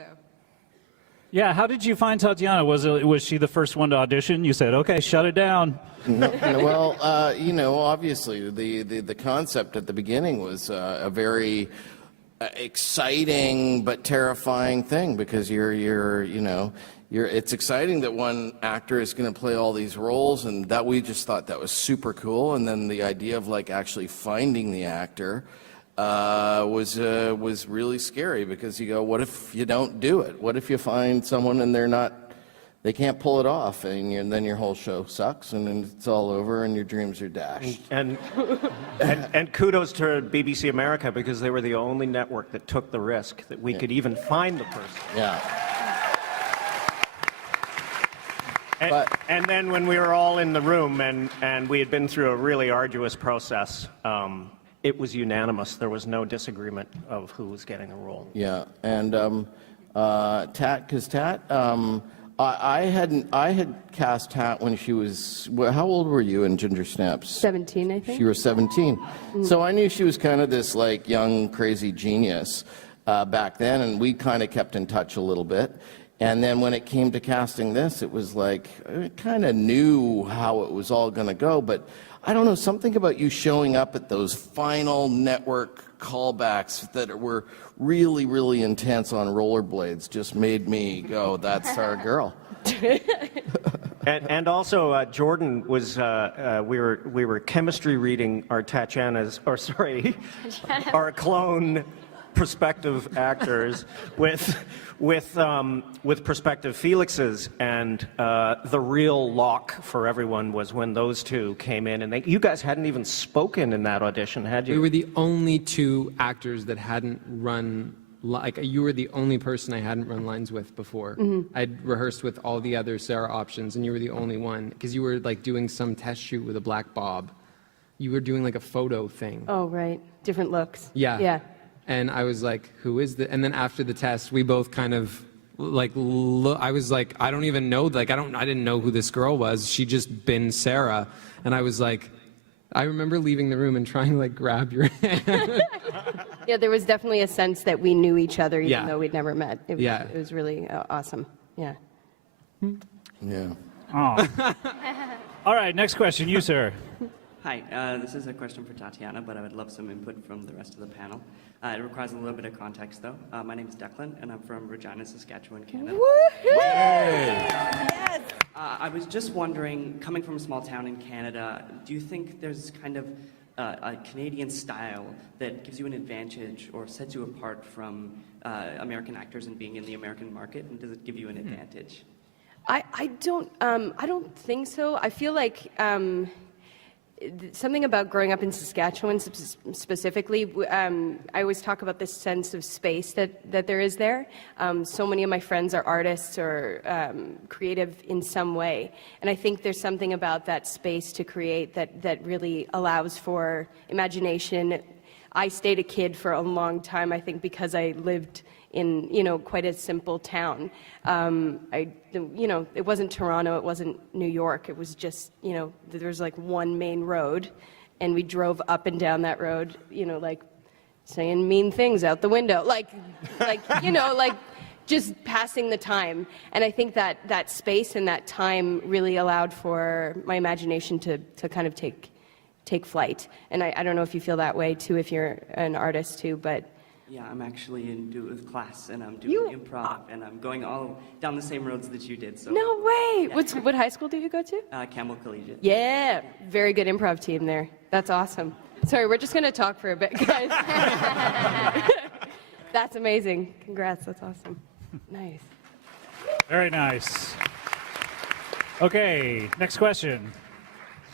So. Yeah, how did you find Tatiana? Was she the first one to audition? You said, okay, shut it down. Well, obviously the concept at the beginning was a very exciting but terrifying thing, because it's exciting that one actor is going to play all these roles, and that we just thought that was super cool. And then the idea of like actually finding the actor was really scary, because you go, what if you don't do it? What if you find someone and they can't pull it off, and then your whole show sucks, and then it's all over, and your dreams are dashed. And kudos to BBC America, because they were the only network that took the risk that we could even find the person. Yeah. And then when we were all in the room and we had been through a really arduous process, it was unanimous. There was no disagreement of who was getting the role. Yeah, and Tat, I had cast Tat when she was, how old were you in Ginger Snaps? 17, I think. You were 17. So I knew she was kind of this like young, crazy genius back then, and we kind of kept in touch a little bit. And then when it came to casting this, it was like, I kind of knew how it was all going to go, but I don't know, something about you showing up at those final network callbacks that were really, really intense on rollerblades just made me go, that's our girl. And also, Jordan was, we were chemistry reading our our clone prospective actors with prospective Felixes, and the real lock for everyone was when those two came in, and you guys hadn't even spoken in that audition, had you? We were the only two actors that hadn't run, you were the only person I hadn't run lines with before. I'd rehearsed with all the other Sarah options, and you were the only one, because you were like doing some test shoot with a black bob. You were doing like a photo thing. Oh, right. Different looks. Yeah. Yeah. And I was like, who is this? And then after the test, we both kind of like, I was like, I don't even know, like, I didn't know who this girl was. She just been Sarah. And I was like, I remember leaving the room and trying to like grab your hand. Yeah, there was definitely a sense that we knew each other, even though we'd never met. It was really awesome. Yeah. Yeah. Oh. All right, next question, you, sir. Hi, this is a question for Tatiana, but I would love some input from the rest of the panel. It requires a little bit of context, though. My name is Declan, and I'm from Regina, Saskatchewan, Canada. Yes! I was just wondering, coming from a small town in Canada, do you think there's kind of a Canadian style that gives you an advantage or sets you apart from American actors and being in the American market, and does it give you an advantage? I don't think so. I feel like something about growing up in Saskatchewan specifically, I always talk about this sense of space that there is there. So many of my friends are artists or creative in some way, and I think there's something about that space to create that really allows for imagination. I stayed a kid for a long time, I think, because I lived in, quite a simple town. It wasn't Toronto, it wasn't New York, it was just, there was like one main road, and we drove up and down that road, like saying mean things out the window, like just passing the time. And I think that space and that time really allowed for my imagination to kind of take flight. And I don't know if you feel that way too, if you're an artist too, but Yeah, I'm actually in do-it-with class, and I'm doing improv, and I'm going all down the same roads that you did. So no way! Yeah. What high school did you go to? Campbell Collegiate. Yeah, very good improv team there. That's awesome. Sorry, we're just gonna talk for a bit, guys. That's amazing. Congrats, that's awesome. Nice. Very nice. Okay, next question.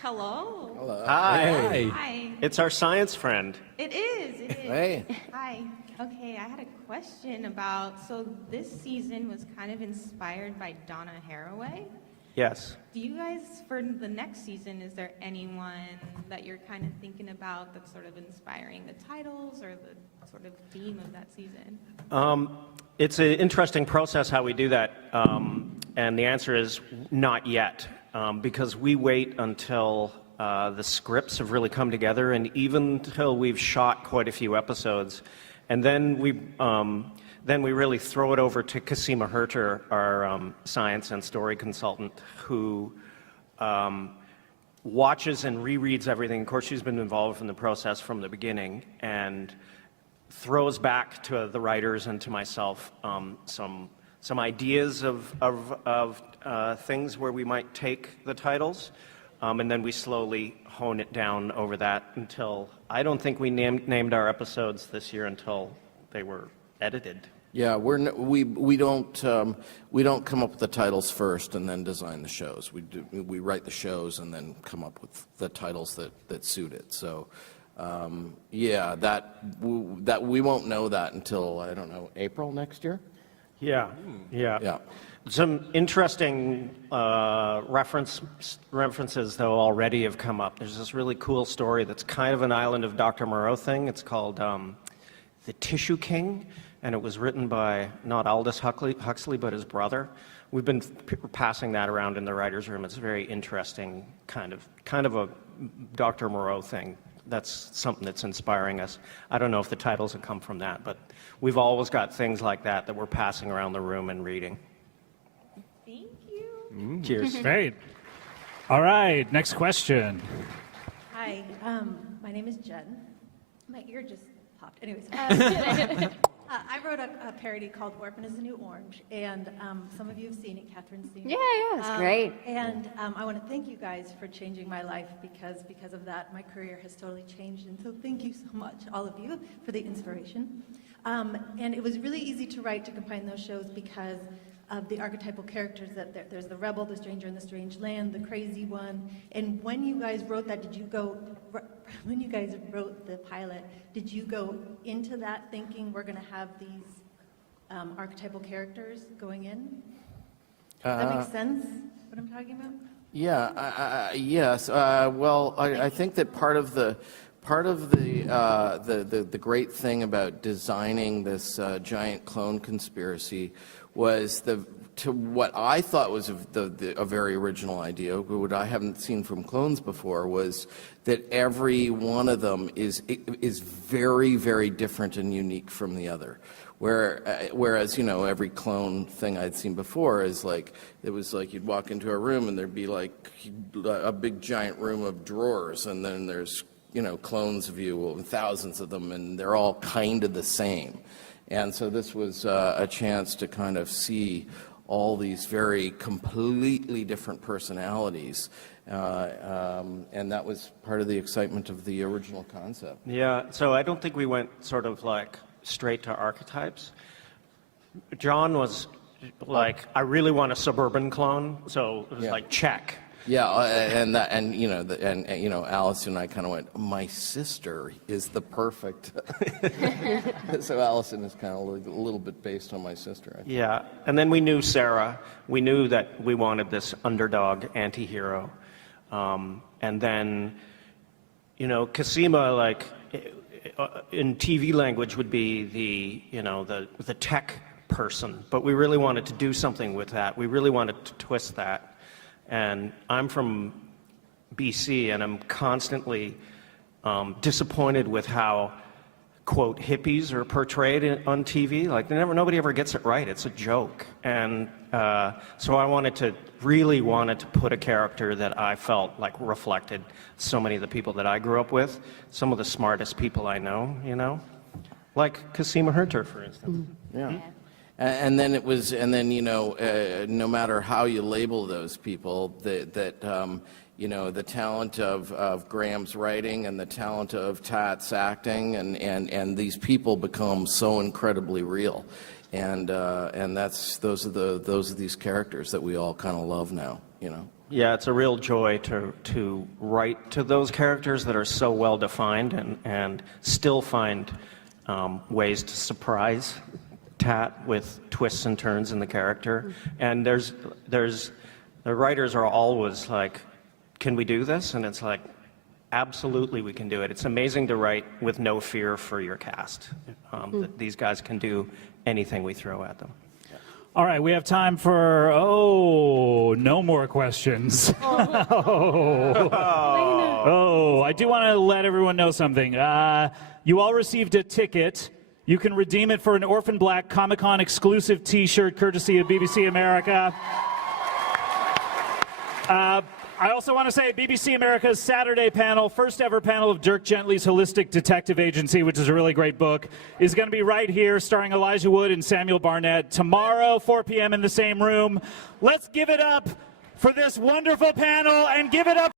Hello. Hello. Hi. Hi. It's our science friend. It is. It is. Hey. Hi. Okay, I had a question about, so this season was kind of inspired by Donna Haraway. Yes. Do you guys, for the next season, is there anyone that you're kind of thinking about that's sort of inspiring the titles or the sort of theme of that season? It's an interesting process how we do that, and the answer is not yet, because we wait until the scripts have really come together, and even until we've shot quite a few episodes, and then then we really throw it over to Cosima Herter, our science and story consultant, who watches and rereads everything. Of course, she's been involved in the process from the beginning, and throws back to the writers and to myself some ideas of things where we might take the titles, and then we slowly hone it down over that until I don't think we named our episodes this year until they were edited. Yeah, we don't come up with the titles first and then design the shows. We write the shows and then come up with the titles that suit it. So, yeah, that we won't know that until, I don't know, April next year. Yeah. Yeah. Some interesting references, though, already have come up. There's this really cool story that's kind of an Island of Dr. Moreau thing. It's called The Tissue King, and it was written by not Aldous Huxley, but his brother. We've been passing that around in the writer's room. It's a very interesting kind of a Dr. Moreau thing. That's something that's inspiring us. I don't know if the titles have come from that, but we've always got things like that we're passing around the room and reading. Thank you. Cheers. Great. All right, next question. Hi, my name is Jen. My ear just popped. Anyways, I wrote a parody called Orphan is the New Orange, and some of you have seen it. Catherine's seen it. Yeah, it's great. And I want to thank you guys for changing my life because of that, my career has totally changed. And so thank you so much, all of you, for the inspiration. And it was really easy to write to combine those shows because of the archetypal characters that there's the rebel, the stranger in the strange land, the crazy one. And when you guys wrote that, when you guys wrote the pilot, did you go into that thinking we're going to have these archetypal characters going in? Does that make sense, what I'm talking about? Yeah. Yes. Well, I think that part of the great thing about designing this giant clone conspiracy was to what I thought was a very original idea, what I haven't seen from clones before, was that every one of them is very, very different and unique from the other. Whereas, you know, every clone thing I'd seen before is like, it was like you'd walk into a room and there'd be like a big giant room of drawers, and then there's, you know, clones of you, thousands of them, and they're all kind of the same. And so this was a chance to kind of see all these very completely different personalities. And that was part of the excitement of the original concept. Yeah, so I don't think we went sort of like straight to archetypes. John was like, I really want a suburban clone, so it was like, check. Yeah, and you know, Alice and I kind of went, my sister is the perfect. So Allison is kind of a little bit based on my sister. Yeah, and then we knew Sarah. We knew that we wanted this underdog anti-hero. And then, you know, Cosima, like, in TV language would be the tech person, but we really wanted to do something with that. We really wanted to twist that. And I'm from BC, and I'm constantly disappointed with how, quote, hippies are portrayed on TV. Like, nobody ever gets it right. It's a joke. And so I really wanted to put a character that I felt like reflected so many of the people that I grew up with, some of the smartest people I know, you know, like Cosima Herter, for instance. Yeah. And then you know, no matter how you label those people, you know, the talent of Graham's writing and the talent of Tat's acting, and these people become so incredibly real, and those are these characters that we all kind of love now, you know. Yeah, it's a real joy to write to those characters that are so well defined and still find ways to surprise Tat with twists and turns in the character. And the writers are always like, can we do this? And it's like, absolutely we can do it. It's amazing to write with no fear for your cast. That these guys can do anything we throw at them. All right, we have time for, no more questions. I do want to let everyone know something. You all received a ticket You can redeem it for an Orphan Black Comic-Con exclusive t-shirt courtesy of BBC America. I also want to say BBC America's Saturday panel, first ever panel of Dirk Gently's Holistic Detective Agency, which is a really great book, is going to be right here starring Elijah Wood and Samuel Barnett tomorrow, 4 p.m. in the same room. Let's give it up for this wonderful panel and give it up